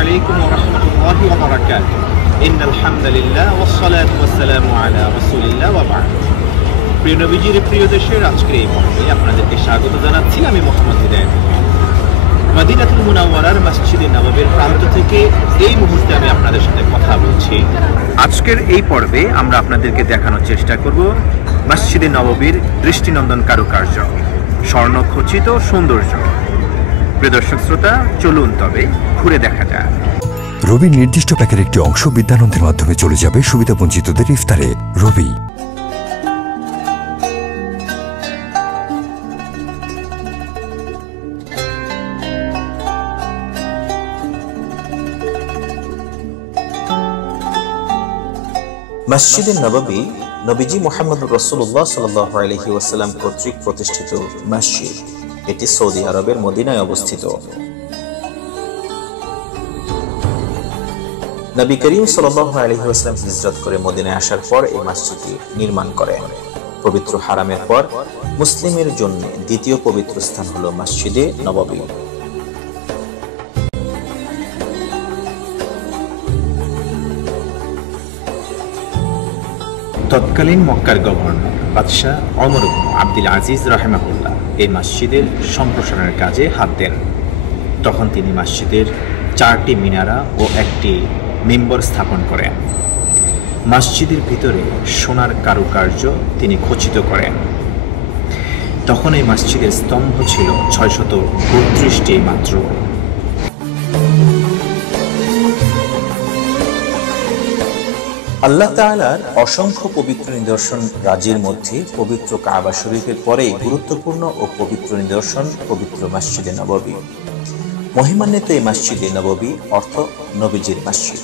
আলাইকুম ওয়া রাহমাতুল্লাহি ওয়া বারাকাতুহু। ইন্নাল হামদুলিল্লাহ ওয়াস সালাতু ওয়াস সালামু আলা রাসূলিল্লাহ ওয়া বা'দ। প্রিয় নবীজির প্রিয় দেশের আজকের এই পর্বে আপনাদেরকে স্বাগত জানাচ্ছি আমি মুহাম্মদ হিদায়াত। মদিনাতুল মুনাওয়ারার মসজিদে নববীর প্রান্ত থেকে এই মুহূর্তে আমি আপনাদের সাথে কথা বলছি। আজকের এই পর্বে আমরা আপনাদেরকে দেখানোর চেষ্টা করব মসজিদে নববীর দৃষ্টিনন্দন কারুকার্য, স্বর্ণখচিত সৌন্দর্য। প্রিয় দর্শক শ্রোতা, চলুন তবে ঘুরে দেখা যায়। রবির নির্দিষ্ট প্যাকের একটি অংশ বিদ্যানন্দের মাধ্যমে চলে যাবে সুবিধাবঞ্চিতদের ইফতারে। রবি। মসজিদে নববী নবীজি মুহাম্মদুর রাসূলুল্লাহ সাল্লাল্লাহু আলাইহি ওয়াসাল্লাম কর্তৃক প্রতিষ্ঠিত মসজিদ। এটি সৌদি আরবের মদিনায় অবস্থিত। নবী করিম সাল্লাল্লাহু আলাইহি ওয়াসাল্লাম হিজরত করে মদিনায় আসার পর এই মসজিদটি নির্মাণ করেন। পবিত্র হারামের পর মুসলিমের জন্য দ্বিতীয় পবিত্র স্থান হলো মসজিদে নববী। তৎকালীন মক্কার গভর্নর বাদশাহ ওমর ইবনে আব্দুল আজিজ রাহিমাহুল্লাহ এই মসজিদের সম্প্রসারণের কাজে হাত দেন। তখন তিনি মসজিদের 4টি মিনারা ও একটি মিম্বর স্থাপন করেন। মসজিদের ভিতরে সোনার কারুকার্য তিনি খচিত করেন। তখন এই মসজিদের স্তম্ভ ছিল 632টি মাত্র। আল্লাহ তাআলার অসংখ্য পবিত্র নিদর্শন রাজ্যের মধ্যে পবিত্র কাবা শরীফের পরে গুরুত্বপূর্ণ ও পবিত্র নিদর্শন পবিত্র মসজিদে নববী। মহিমান্বিত এই মসজিদে নববী অর্থ নবীজির মসজিদ।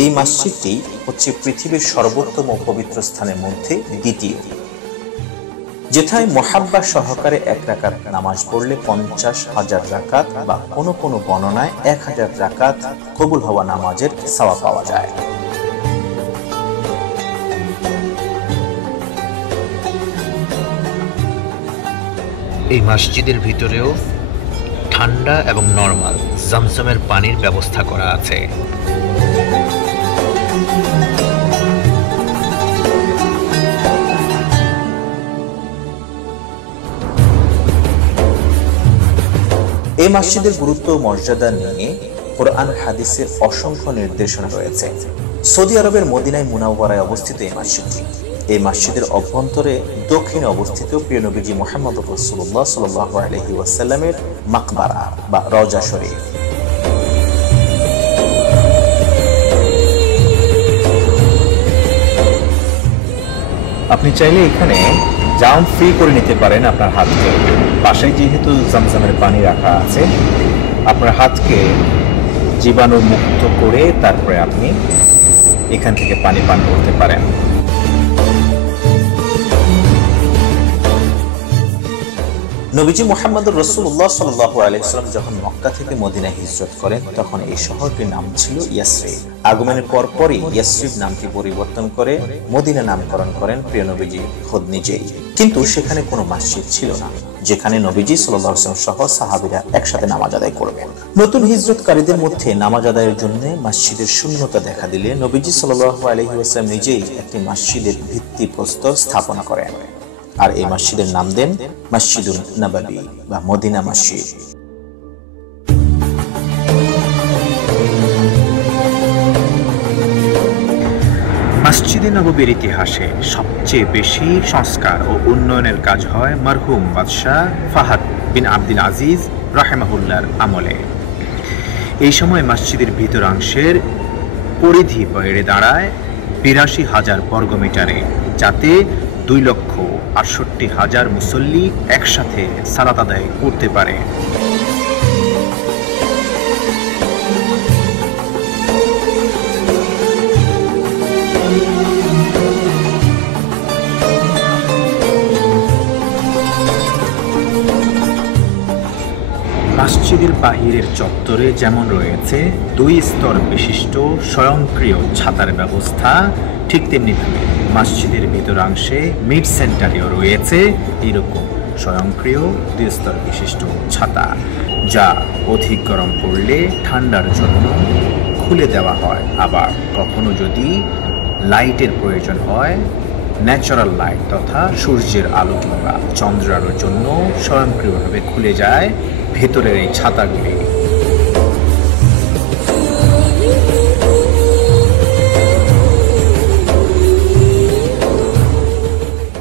এই মসজিদটি হচ্ছে পৃথিবীর সর্বোত্তম ও পবিত্র স্থানের মধ্যে দ্বিতীয়, যেথায় মুহাব্বা সহকারে 1 রাকাত নামাজ পড়লে 50,000 রাকাত বা কোনো কোনো বর্ণনায় 1000 রাকাত কবুল হওয়া নামাজের সওয়াব পাওয়া যায়। এই মসজিদের ভিতরেও ঠান্ডা এবং নরমাল জমজমের পানির ব্যবস্থা করা আছে। এই মসজিদের গুরুত্ব ও মর্যাদা নিয়ে কোরআন হাদিসের অসংখ্য নির্দেশনা রয়েছে। সৌদি আরবের মদিনায় মুনাওয়ারায় অবস্থিত এই মসজিদটি। এই মসজিদের অভ্যন্তরে দক্ষিণে অবস্থিত প্রিয় নবীজি মুহাম্মদুর রাসূলুল্লাহ সাল্লাল্লাহু আলাইহি ওয়াসাল্লামের মাকবারা বা রওজা শরীফ। আপনি চাইলে এখানে জাম ফ্রি করে নিতে পারেন আপনার হাতকে। পাশে যেহেতু জমজমের পানি রাখা আছে, আপনার হাতকে জীবাণু মুক্ত করে তারপরে আপনি এখান থেকে পানি পান করতে পারেন। নবীজি মুহাম্মদুর রাসূলুল্লাহ সাল্লাল্লাহু আলাইহি ওয়াসাল্লাম যখন মক্কা থেকে মদিনায় হিজরত করেন তখন এই শহরটির নাম ছিল ইয়াসরিব। আগমনের পরপরই ইয়াসরিব নামটি পরিবর্তন করে মদিনা নামকরণ করেন প্রিয় নবীজি খোদ নিজেই। কিন্তু সেখানে কোনো মসজিদ ছিল না যেখানে নবীজি সাল্লাল্লাহু আলাইহি ওয়াসাল্লাম সহ সাহাবীরা একসাথে নামাজ আদায় করবেন। নতুন হিজরতকারীদের মধ্যে নামাজ আদায়ের জন্য মসজিদের শূন্যতা দেখা দিলে নবীজি সাল্লাল্লাহু আলাইহি ওয়াসাল্লাম নিজেই একটি মসজিদের ভিত্তিপ্রস্তর স্থাপনা করেন, আর এই মসজিদের নাম দেন মসজিদুন নববী বা মদিনা মসজিদ। মসজিদে নববীর ইতিহাসে সবচেয়ে বেশি সংস্কার ও উন্নয়নের কাজ হয় মরহুম বাদশাহ ফাহাদ বিন আব্দুল আজিজ রাহিমাহুল্লাহর আমলে। এই সময় মসজিদের ভিতরাংশের পরিধি বেড়ে দাঁড়ায় 82,000 বর্গমিটারে, যাতে 2,68,000 মুসল্লি একসাথে সালাত আদায় করতে পারে। মসজিদের বাহিরের চত্বরে যেমন রয়েছে 2 স্তর বিশিষ্ট স্বয়ংক্রিয় ছাতার ব্যবস্থা, ঠিক তেমনিভাবে মসজিদের ভিতরাংশে মিড সেন্টারেও রয়েছে এরকম স্বয়ংক্রিয় 2 স্তর বিশিষ্ট ছাতা, যা অধিক গরম পড়লে ঠান্ডার জন্য খুলে দেওয়া হয়। আবার কখনো যদি লাইটের প্রয়োজন হয়, ন্যাচারাল লাইট তথা সূর্যের আলো কিংবা চন্দ্র আলোর জন্য স্বয়ংক্রিয়ভাবে খুলে যায় ভেতরের এই ছাতাগুলি।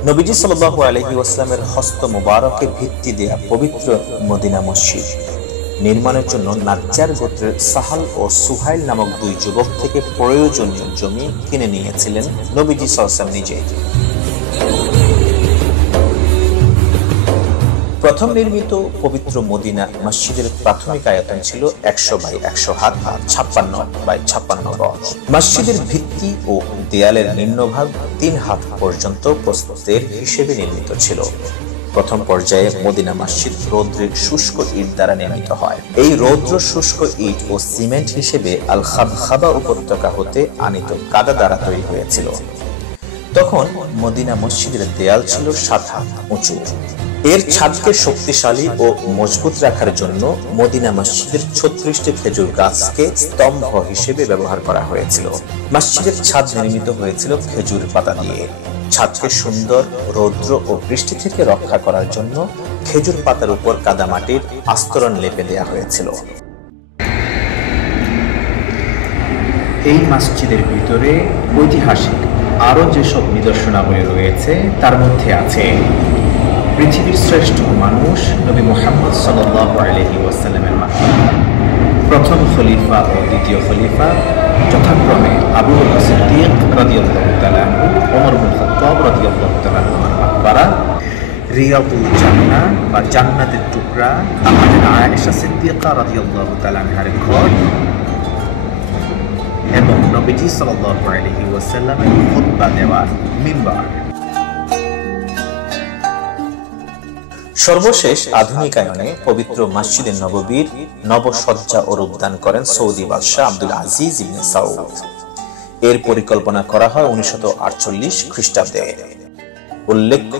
নবীজি সাল্লাল্লাহু আলাইহি ওয়াসাল্লামের হস্ত মোবারকে ভিত্তি দেয়া পবিত্র মদিনা মসজিদ নির্মাণের জন্য নাজ্জার গোত্রের সাহাল ও সুহাইল নামক 2 যুবক থেকে প্রয়োজনীয় জমি কিনে নিয়েছিলেন নবীজি সাল্লাল্লাহু আলাইহি ওয়াসাল্লাম নিজে। প্রথম নির্মিত পবিত্র মদিনা মসজিদের প্রাথমিক আয়তন ছিল 100 বাই 100 হাত, 56 বাই 56 গজ। মসজিদের ভিত্তি ও দেয়ালের নিম্নভাগ 3 হাত পর্যন্ত প্রস্তর হিসেবে নির্মিত ছিল। প্রথম পর্যায়ে মদিনা মসজিদ রৌদ্রের শুষ্ক ইট দ্বারা নির্মিত হয়। এই রৌদ্র শুষ্ক ইট ও সিমেন্ট হিসেবে আল খাবখাবা উপত্যকা হতে আনিত কাদা দ্বারা তৈরি হয়েছিল। তখন মদিনা মসজিদের দেয়াল ছিল 7 হাত উঁচু। এর ছাদকে শক্তিশালী ও মজবুত রাখার জন্য মদিনা মসজিদের 36টি খেজুর গাছকে স্তম্ভ হিসেবে ব্যবহার করা হয়েছিল। মসজিদের ছাদ নির্মিত হয়েছিল খেজুর পাতা দিয়ে। ছাদকে সুন্দর রৌদ্র ও বৃষ্টি থেকে রক্ষা করার জন্য খেজুর পাতার উপর কাদামাটির আস্তরণ লেপে দেওয়া হয়েছিল। এই মসজিদের ভিতরে ঐতিহাসিক আরো যেসব নিদর্শনাবলী রয়েছে তার মধ্যে আছে পৃথিবীর শ্রেষ্ঠ মানুষ নবী মুহাম্মদ সাল্লাল্লাহু আলাইহি ওয়াসাল্লামের মাধ্যমে প্রথম খলিফা ও দ্বিতীয় খলিফা যথাক্রমে আবু বকর সিদ্দিক রাদিয়াল্লাহু তাআলা আনহু, ওমর ইবনে খাত্তাব রাদিয়াল্লাহু তাআলা আনহুর মাকবারা, রিয়াদুল জান্নাহ বা জান্নাতের টুকরা আমাদের আয়েশা সিদ্দিকা রাদিয়াল্লাহু তাআলা আনহার ঘর এবং নবীজি সাল্লাল্লাহু আলাইহি ওয়াসাল্লামের খুতবা দেওয়ার মিম্বার। সর্বশেষ আধুনিকায়নে পবিত্র মসজিদে নববীর নবসজ্জা ও রূপদান করেন সৌদি বাদশাহ আব্দুল আজিজ ইবনে সাউদ। এর পরিকল্পনা করা হয় 1948 খ্রিস্টাব্দে। উল্লেখ্য,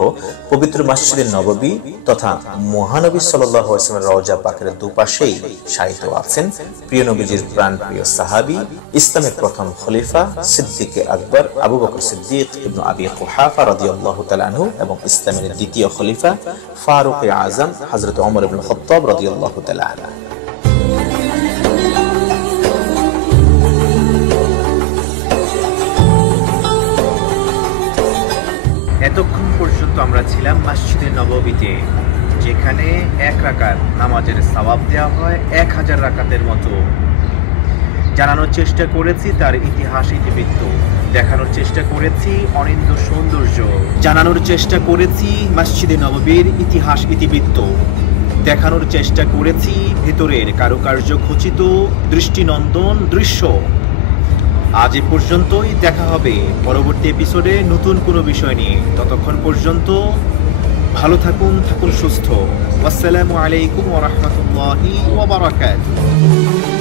পবিত্র মসজিদে নববী তথা মহানবী সাল্লাল্লাহু আলাইহি ওয়াসাল্লামের রওজা পাকের দুপাশেই শায়িত আছেন প্রিয় নবীজির প্রাণপ্রিয় সাহাবী, ইসলামের প্রথম খলিফা সিদ্দিকে আকবর আবু বকর সিদ্দিক ইবনে আবি কুহাফা রাদিয়াল্লাহু তাআলা আনহু এবং ইসলামের দ্বিতীয় খলিফা ফারুক-এ আযম হযরত ওমর ইবনে খাত্তাব রাদিয়াল্লাহু তাআলা আনহু। এতক্ষণ পর্যন্ত আমরা ছিলাম মসজিদে নববীতে, যেখানে 1 রাকাত নামাজের সওয়াব দেওয়া হয় 1000 রাকাতের মতো। জানানোর চেষ্টা করেছি তার ইতিহাস ইতিবৃত্ত, দেখানোর চেষ্টা করেছি অনিন্দ্য সৌন্দর্য, জানানোর চেষ্টা করেছি মসজিদে নববীর ইতিহাস ইতিবৃত্ত, দেখানোর চেষ্টা করেছি ভেতরের কারুকার্য খচিত দৃষ্টিনন্দন দৃশ্য। আজ এ পর্যন্তই, দেখা হবে পরবর্তী এপিসোডে নতুন কোনো বিষয় নিয়ে। ততক্ষণ পর্যন্ত ভালো থাকুন, থাকুন সুস্থ। আসসালামু আলাইকুম ওয়া রাহমাতুল্লাহি ওয়া বারাকাতুহু।